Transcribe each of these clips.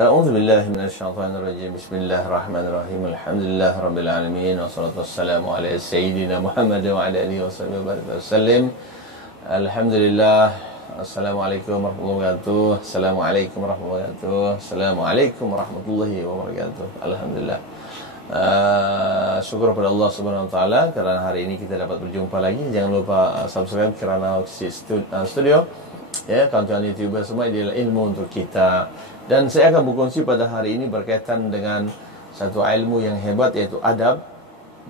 A'udzu billahi minasyaitonir rajim. Bismillahirrahmanirrahim. Alhamdulillahirabbil alamin wassalatu wassalamu ala sayyidina Muhammad wa ala alihi wasallam. Alhamdulillah. Assalamualaikum warahmatullahi wabarakatuh. Assalamualaikum warahmatullahi wabarakatuh. Assalamualaikum warahmatullahi wabarakatuh. Alhamdulillah. Syukur kepada Allah Subhanahu wa taala kerana hari ini kita dapat berjumpa lagi. Jangan lupa subscribe kerana studio ya, kawan-kawan YouTuber semua, adalah ilmu untuk kita. Dan saya akan berkongsi pada hari ini berkaitan dengan satu ilmu yang hebat, iaitu adab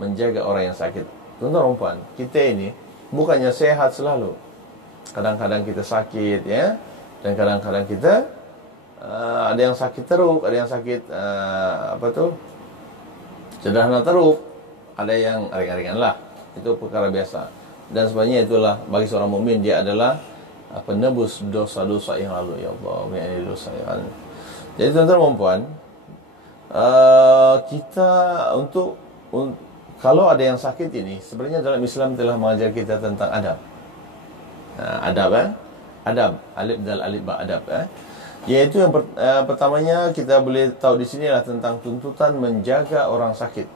menjaga orang yang sakit. Tuan-tuan dan puan, kita ini bukannya sehat selalu. Kadang-kadang kita sakit ya, dan kadang-kadang kita ada yang sakit teruk, ada yang sakit sederhana teruk, ada yang ringan-ringan lah. Itu perkara biasa. Dan sebenarnya itulah bagi seorang mukmin, dia adalah penebus dosa-dosa yang lalu. Ya Allah, ini dosa yang. Jadi tuan-tuan dan puan, kita kalau ada yang sakit ini, sebenarnya dalam Islam telah mengajar kita tentang adab. Adab adab, alif dal alif ba, adab Yaitu yang pertamanya kita boleh tahu di sini adalah tentang tuntutan menjaga orang sakit.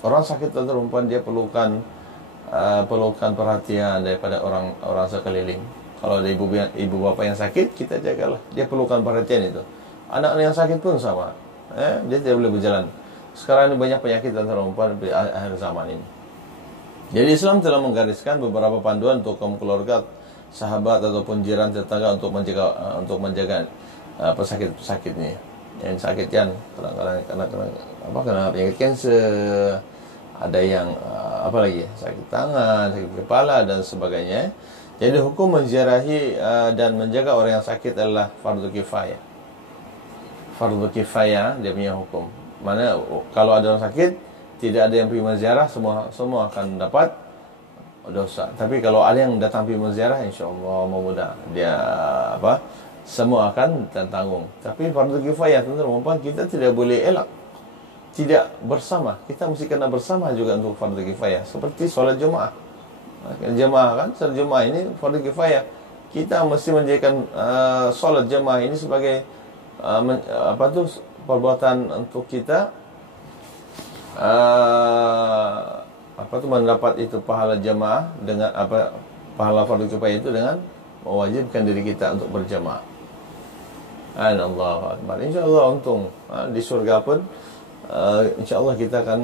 Orang sakit tuan-tuan dan puan, dia perlukan perhatian daripada orang sekeliling. Kalau ada ibu bapa yang sakit, kita jagalah. Dia perlukan perhatian itu. Anak-anak yang sakit pun sama. Dia tidak boleh berjalan. Sekarang ini banyak penyakit dan perempuan di akhir zaman ini. Jadi Islam telah menggariskan beberapa panduan untuk kaum keluarga, sahabat ataupun jiran tetangga untuk menjaga pesakit-pesakit ini. Yang sakit kan kadang-kadang penyakit kanser, ada yang sakit tangan, sakit kepala dan sebagainya. Jadi hukum menziarahi dan menjaga orang yang sakit adalah fardu kifayah. Fardu kifayah dia punya hukum. Mana kalau ada orang sakit, tidak ada yang pergi menziarah, semua akan dapat dosa. Tapi kalau ada yang datang pergi menziarah, insya-Allah mudah dia semua akan tertanggung. Tapi fardu kifayah tuan-tuan, kita tidak boleh elak. Tidak bersama. Kita mesti kena bersama juga untuk fardu kifayah. Seperti solat Jumaat. Jemaah kan, solat Jumaat ini fardu kifayah. Kita mesti menjadikan solat jemaah ini sebagai perbuatan untuk kita mendapat itu pahala jemaah dengan pahala fardu kifayah itu dengan mewajibkan diri kita untuk berjemaah. Allahu akbar. Insya-Allah untung di surga pun insya-Allah kita akan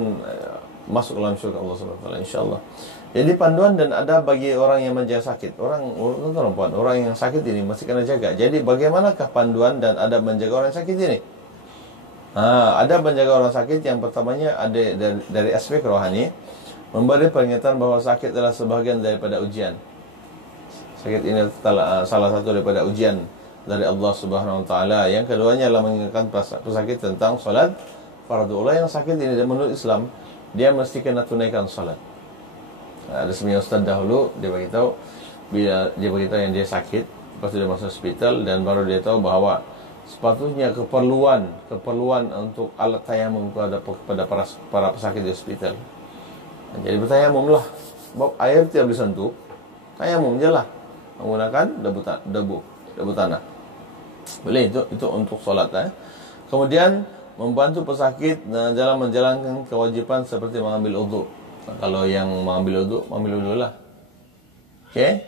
masuk dalam surga Allah Subhanahu wa taala, insya-Allah. Jadi panduan dan adab bagi orang yang menjaga sakit. Orang yang sakit ini mesti kena jaga. Jadi bagaimanakah panduan dan adab menjaga orang yang sakit ini? Adab menjaga orang sakit yang pertamanya ada dari aspek rohani, memberi peringatan bahawa sakit adalah sebahagian daripada ujian. Sakit ini salah satu daripada ujian dari Allah Subhanahu wa taala. Yang keduanya adalah mengingatkan pesakit tentang solat fardu. Orang yang sakit ini menurut Islam, dia mesti kena tunaikan solat. Ada sebenarnya ustaz dahulu, dia beritahu bila dia beritahu yang dia sakit, lepas itu dia masuk hospital, dan baru dia tahu bahawa sepatutnya keperluan untuk alat tayamum kepada para pesakit di hospital. Jadi bertayamumlah. Sebab air tidak boleh sentuh, tayamum je lah menggunakan debu tanah. Boleh itu untuk solat. Kemudian membantu pesakit dalam menjalankan kewajipan seperti mengambil wudu. Kalau yang mengambil wudu lah. Okey?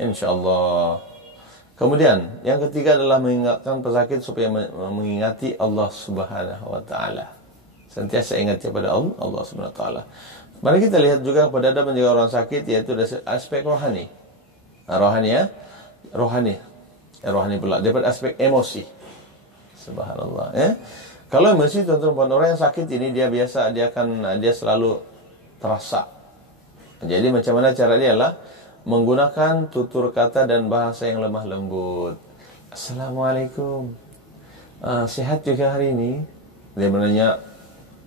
InsyaAllah. Kemudian yang ketiga adalah mengingatkan pesakit supaya mengingati Allah Subhanahu wa taala. Sentiasa ingat kepada Allah Subhanahu wa taala. Mari kita lihat juga kepada adab menjaga orang sakit, yaitu dari aspek rohani. Rohani pula daripada aspek emosi. Subhanallah ya. Kalau emosi tuan-tuan, orang yang sakit ini dia selalu terasa. Jadi macam mana cara dia adalah menggunakan tutur kata dan bahasa yang lemah lembut. Assalamualaikum, sehat juga hari ini? Dia menanya,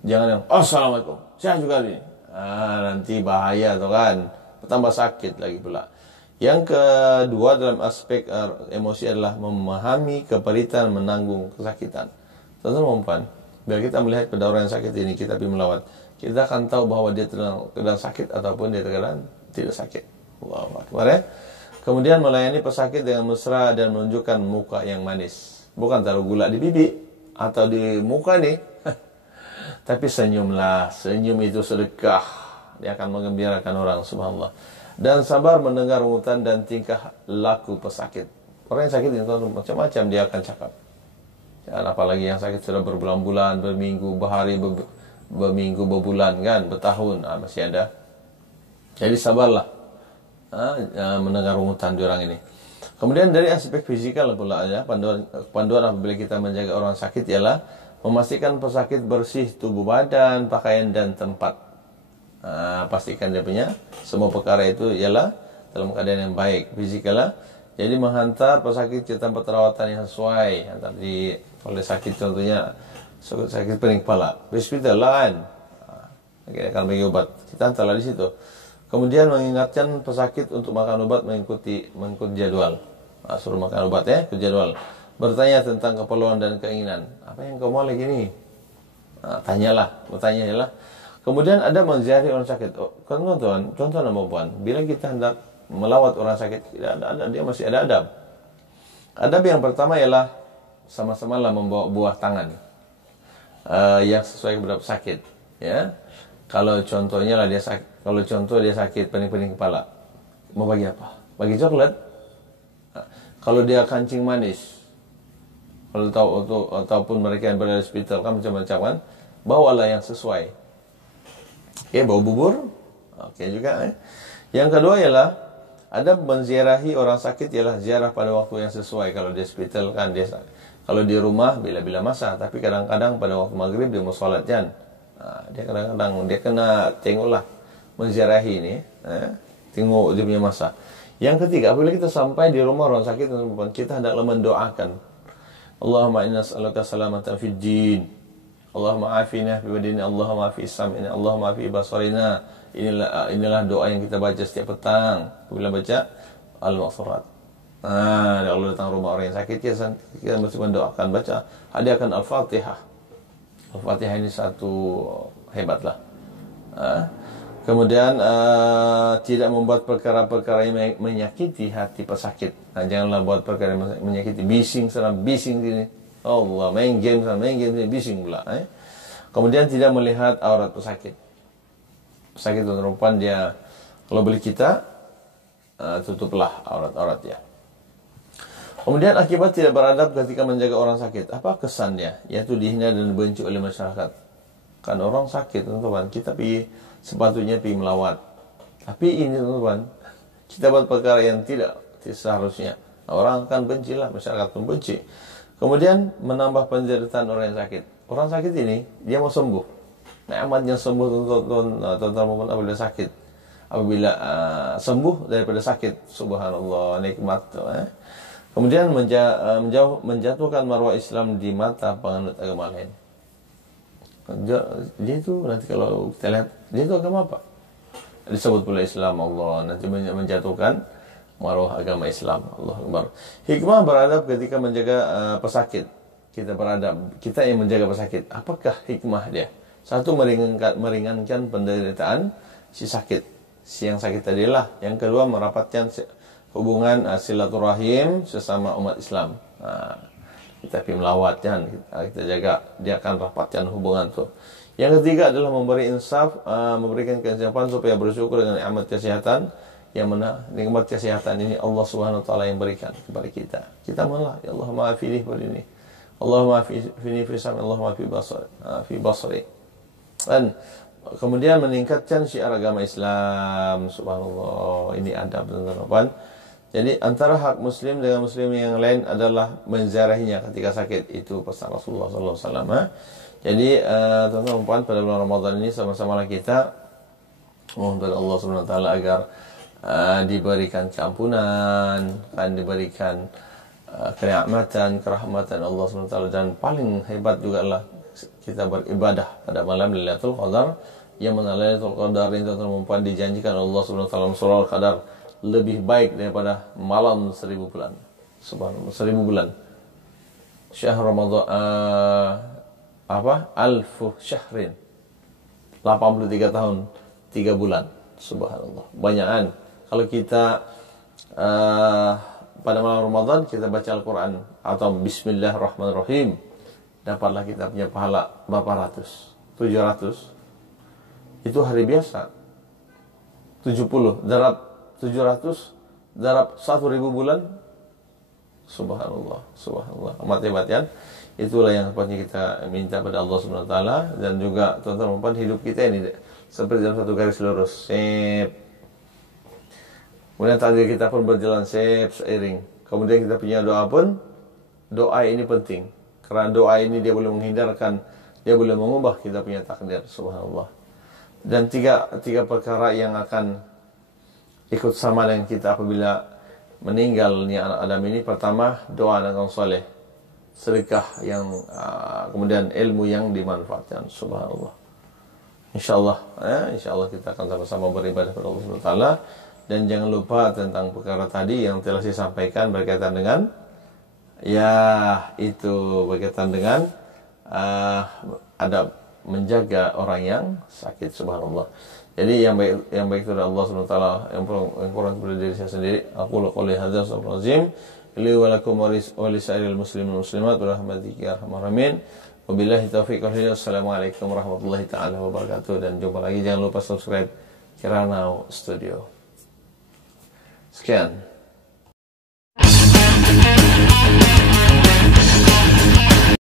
jangan yang Assalamualaikum, sehat juga hari ini. Nanti bahaya tu kan, bertambah sakit lagi pula. Yang kedua dalam aspek emosi adalah memahami keperitan menanggung kesakitan. Tuan-tuan, bila kita melihat pada orang yang sakit ini, kita pergi melawat, kita akan tahu bahawa dia sedang sakit ataupun dia terkadang tidak sakit. Allahu akbar ya. Kemudian melayani pesakit dengan mesra dan menunjukkan muka yang manis. Bukan taruh gula di pipi. atau di muka nih, tapi senyumlah. Senyum itu sedekah. Dia akan menggembirakan orang, subhanallah. Dan sabar mendengar rungutan dan tingkah laku pesakit. Orang yang sakit itu macam-macam dia akan cakap. Dan apalagi yang sakit sudah berbulan-bulan, berminggu, berhari, berminggu, berbulan kan, bertahun, masih ada. Jadi sabarlah mendengar rungutan di orang ini. Kemudian dari aspek fisikal pula ya, panduan apabila kita menjaga orang sakit ialah memastikan pesakit bersih tubuh badan, pakaian dan tempat. Pastikan dia punya semua perkara itu ialah dalam keadaan yang baik fisikal. Jadi menghantar pesakit ke tempat perawatan yang sesuai. Tadi kalau sakit contohnya sakit pening kepala, hospital lah kan. Kita akan bagi obat. Kita hantarlah di situ. Kemudian mengingatkan pesakit untuk makan obat mengikuti jadwal. Suruh makan obat ya, ikut jadwal. Bertanya tentang keperluan dan keinginan. Apa yang kau mau lagi ni? Bertanya ialah. Kemudian ada menziarahi orang sakit. Contoh nama puan. Bila kita hendak melawat orang sakit, dia masih ada adab. Adab yang pertama ialah sama-sama lah membawa buah tangan yang sesuai kepada sakit. Ya, kalau contohnya lah dia sakit, dia sakit pening-pening kepala, mau bagi apa? Bagi coklat. Kalau dia kancing manis, kalau ataupun mereka yang berada di hospital kan macam-macam kan, bawalah yang sesuai. Oke, bawa bubur. Oke juga. Yang kedua ialah ada menziarahi orang sakit ialah ziarah pada waktu yang sesuai. Kalau di hospital kan dia, kalau di rumah bila-bila masa, tapi kadang-kadang pada waktu maghrib dia mau sholat kan. Dia kadang-kadang dia kena tengoklah menziarahi ini, tengok dia punya masa. Yang ketiga, apabila kita sampai di rumah orang sakit, kita hendaklah mendoakan. Allahumma inna nas'aluka salamatan fid din. Allahumma afina fi badina, Allahumma afi sam'ina, Allahumma afi basarina. Inilah doa yang kita baca setiap petang. Apabila baca al-ma'surat. Kalau datang rumah orang yang sakit, kita mesti mendoakan, baca, hadiahkan al-Fatihah. Al-Fatihah ini satu hebatlah. Kemudian tidak membuat perkara-perkara yang menyakiti hati pesakit. Janganlah buat perkara yang menyakiti. Bising sini. Allah, main game sini, bising pula. Kemudian tidak melihat aurat pesakit. Pesakit itu perempuan dia, kalau beli kita, tutuplah aurat dia. Kemudian akibat tidak beradab ketika menjaga orang sakit. Apa kesannya? Yaitu dihina dan dibenci oleh masyarakat. Kan orang sakit, teman-teman, kita sepatutnya pergi melawat. Tapi ini, teman-teman, kita buat perkara yang tidak seharusnya. Orang akan bencilah, masyarakat pun benci. Kemudian menambah penderitaan orang yang sakit. Orang sakit ini, dia mau sembuh. Nikmatnya sembuh, teman-teman, apabila sakit. Apabila sembuh daripada sakit, subhanallah, nikmat. Kemudian menjatuhkan marwah Islam di mata penganut agama lain. Dia itu nanti kalau kita lihat, dia itu agama apa? Disebut pula Islam, Allah nanti menjatuhkan marwah agama Islam. Allah Akbar. Hikmah beradab ketika menjaga pesakit. Kita beradab, kita yang menjaga pesakit. Apakah hikmah dia? Satu, meringankan penderitaan si sakit, si yang sakit tadilah. Yang kedua, merapatkan hubungan silaturahim sesama umat Islam. Kita pergi melawat kan, kita jaga, dia akan rapatkan hubungan tu. Yang ketiga adalah memberi insaf, memberikan keinsapan supaya bersyukur dengan nikmat kesehatan yang mana nikmat kesehatan ini Allah Subhanahu wa taala yang berikan kepada kita. Kita malah ya Allah maafini pada ini. Allah maafini fi sami, Allah maafi fi basari. Dan kemudian meningkatkan syiar agama Islam, subhanallah. Ini adab teman-teman. Jadi antara hak muslim dengan muslim yang lain adalah menziarahinya ketika sakit. Itu pesan Rasulullah sallallahu alaihi wasallam. Jadi teman-teman, pada bulan Ramadan ini sama-sama kita mohon kepada Allah Subhanahu wa taala agar diberikan keampunan, diberikan kenikmatan, kerahmatan Allah Subhanahu wa taala, dan paling hebat juga adalah kita beribadah pada malam Lailatul Qadar, yang mana Lailatul Qadar itu teman-teman dijanjikan Allah Subhanahu wa taala surah Al-Qadar lebih baik daripada malam 1000 bulan. Subhanallah, 1000 bulan. Syahr Ramadan alfu syahrin, 83 tahun 3 bulan. Subhanallah, banyakan. Kalau kita pada malam Ramadan kita baca Al-Quran atau Bismillahirrahmanirrahim, dapatlah kita punya pahala berapa ratus, 700. Itu hari biasa. 70 darab 700 darab 1000 bulan. Subhanallah, subhanallah. Amat hebat ya. Itulah yang sepatutnya kita minta pada Allah Subhanahu wa taala. Dan juga tuan-tuan hidup kita ini seperti dalam satu garis lurus. Sip. Kemudian takdir kita pun berjalan seiring. Kemudian kita punya doa pun. Doa ini penting. Karena doa ini dia boleh menghindarkan, dia boleh mengubah kita punya takdir. Subhanallah. Dan tiga perkara yang akan ikut sama dengan kita apabila meninggalnya anak Adam ini. Pertama, doa anak yang soleh, sedekah yang kemudian ilmu yang dimanfaatkan. Subhanallah. Insyaallah kita akan sama-sama beribadah kepada Allah Subhanahu wa taala. Dan jangan lupa tentang perkara tadi yang telah saya sampaikan berkaitan dengan berkaitan dengan adab menjaga orang yang sakit. Subhanallah. Jadi yang baik itu adalah Allah Subhanahu wa taala, yang kurang kepada diri saya sendiri. Aku qouli hadza astagfirullahalazim li wa lakum wa li sa'iril muslimin muslimat bi rahmatika ya arhamar rahimin. Wabillahi taufiq wal hidayah. Assalamualaikum warahmatullahi taala wabarakatuh. Dan jumpa lagi, jangan lupa subscribe Kiranau Studio. Sekian.